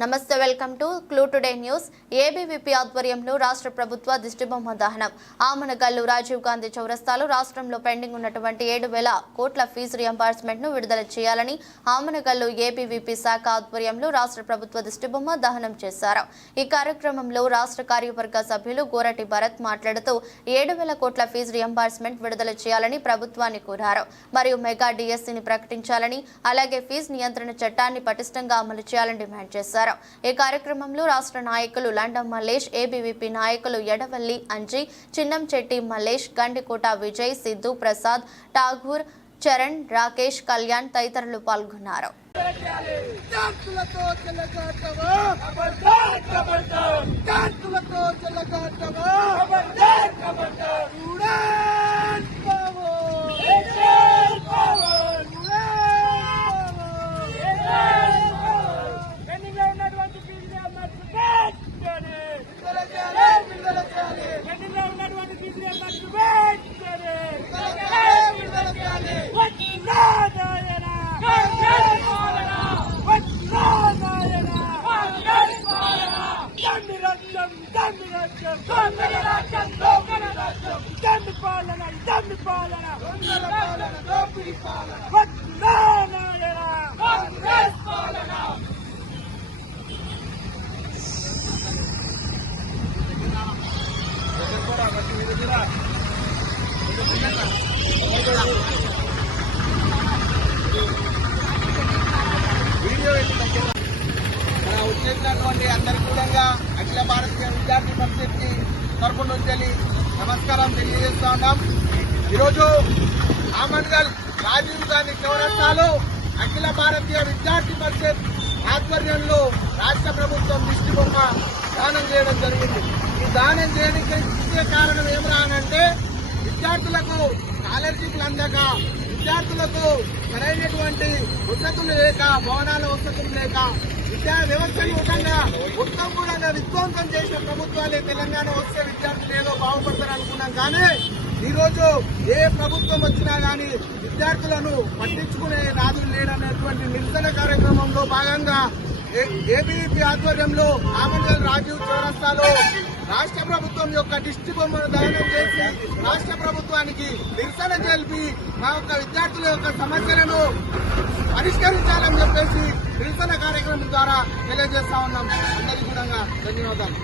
నమస్తే welcome to Clue Today News. ABVP ఆధ్వర్యంలో రాష్ట్ర ప్రభుత్వ దిష్టిబొమ్మ దహనం. ఆమనగల్లు రాజీవ్ గాంధీ చౌరస్తాలో రాష్ట్రంలో పెండింగ్ ఉన్నటువంటి ఏడు వేల కోట్ల ఫీజు రియంబర్స్మెంట్ను విడుదల చేయాలని ఆమనగల్లు ఏబీవీపీ శాఖ ఆధ్వర్యంలో రాష్ట్ర ప్రభుత్వ దిష్టిబొమ్మ దహనం చేశారు. ఈ కార్యక్రమంలో రాష్ట్ర కార్యవర్గ సభ్యులు గోరటి భరత్ మాట్లాడుతూ ఏడు వేల కోట్ల ఫీజు రియంబర్స్మెంట్ విడుదల చేయాలని ప్రభుత్వాన్ని కోరారు. మరియు మెగా డిఎస్సిని ప్రకటించాలని అలాగే ఫీజు నియంత్రణ చట్టాన్ని పటిష్టంగా అమలు చేయాలని డిమాండ్ చేశారు. ఈ కార్యక్రమంలో రాష్ట్ర నాయకులు లండం మల్లేష్ ఏబీవీపీ నాయకులు ఎడవల్లి అంజీ చిన్నం చెట్టి మల్లేష్ గండికోట విజయ్ సిద్ధు ప్రసాద్ ఠాగూర్ చరణ్ రాకేష్ కళ్యాణ్ తదితరులు పాల్గొన్నారు దండి రాజ్యం. దండి పాలన, దండి పాలన. దొంగల పాలన, దోపిడీ పాలన. వద్దా నాయనా. మన వచ్చేసినటువంటి అఖిల భారతీయ విద్యార్థి పరిషత్కి తరపు నుంచి నమస్కారం తెలియజేస్తా ఉన్నాం. ఈరోజు ఆమన్గల్ రాజీవ్ గాంధీ చౌరస్తాలో అఖిల భారతీయ విద్యార్థి పరిషత్ ఆధ్వర్యంలో రాష్ట్ర ప్రభుత్వం దిష్టి బొమ్మ దానం చేయడం జరిగింది. ఈ దానం చేయడానికి ముఖ్య కారణం ఏమరా రానంటే విద్యార్థులకు స్కాలర్షిప్లు అందక విద్యార్థులకు సరైనటువంటి వసతులు లేక భవనాల వసతులు లేక విద్యా వ్యవస్థను విధంగా మొత్తం కూడా విధ్వంసం చేసిన ప్రభుత్వాలే తెలంగాణ వస్తే విద్యార్థులు ఏదో బాగుపడతారు అనుకున్నాం కానీ ఈరోజు ఏ ప్రభుత్వం వచ్చినా కానీ విద్యార్థులను పట్టించుకునే నాదులు లేడనేటువంటి నిరసన కార్యక్రమంలో భాగంగా ఏబీవీపీ ఆధ్వర్యంలో ఆమన్గల్ రాజీవ్ చౌరస్తాలో రాష్ట్ర ప్రభుత్వం యొక్క దిష్టి బొమ్మను దహనం చేసి రాష్ట్ర ప్రభుత్వానికి నిరసన తెలిపి మా యొక్క విద్యార్థుల యొక్క సమస్యలను పరిష్కరించాలని చెప్పేసి నిరసన కార్యక్రమం ద్వారా తెలియజేస్తా ఉన్నాం. అందరికీ కూడా ధన్యవాదాలు.